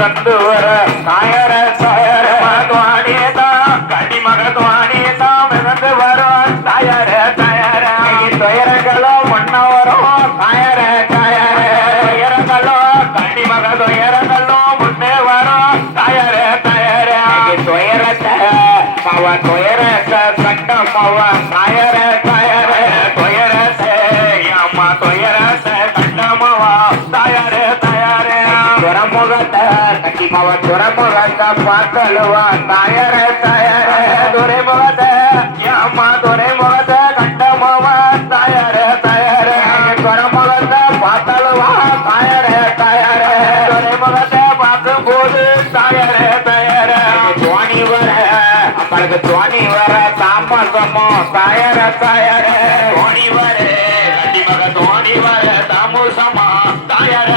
ತಂದು ವರ ಸಾಯರ ಸಾಯರ ಮಗವಾಣಿಯತಾ ಕಡಿ ಮಗದ್ವಾಣಿಯತಾ ಮೆಗಂದು ವರ ಸಾಯರ ಸಾಯರ ದ್ವಯರಗಳ ಮಣ್ಣವರು ಸಾಯರ ಸಾಯರ ದ್ವಯರಗಳು ಕಡಿ ಮಗ ದ್ವಯರಗಳು ಮುಂದೆ ವರ ಸಾಯರ ಸಾಯರ ದ್ವಯರ ಸವ ದ್ವಯರ ಸಣ್ಣ ಮವ ಸಾಯರ அவ துறைமுகத்தை பார்த்தலுவா தயர தயர துறைமுகத்தை ஏமா துறைமுகத்தை கண்டமாவா தயர தயர துறைமுகத்தை பார்த்தலுவா தயர தயர துறைமுகத்தை பார்க்கும் போது தயர தயர துவணி வர அவளுக்கு துவணி வர தாமசமோ தயர தயர துவணி வர கண்டிப்பாக துவணி வர தாமசமா தயர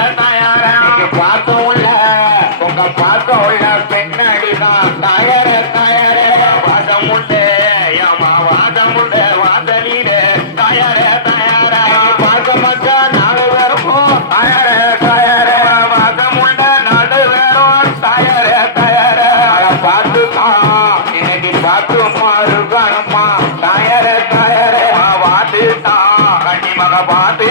மாறுமா இன்னைக்கு பார்த்து மாறுகணுமா தாயர தாயர வாத்து தான் கண்டி மக பார்த்து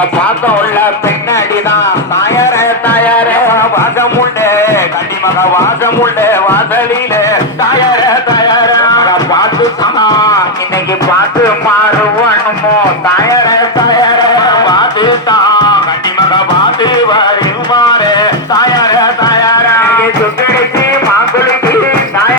அந்த பார்க்க உள்ள பெண்ணடிதான் தாயாரே தாயாரே வாசம் உண்டு கண்டிமக வாசம் உண்டு வாசலிலே தாயாரே தாயாரே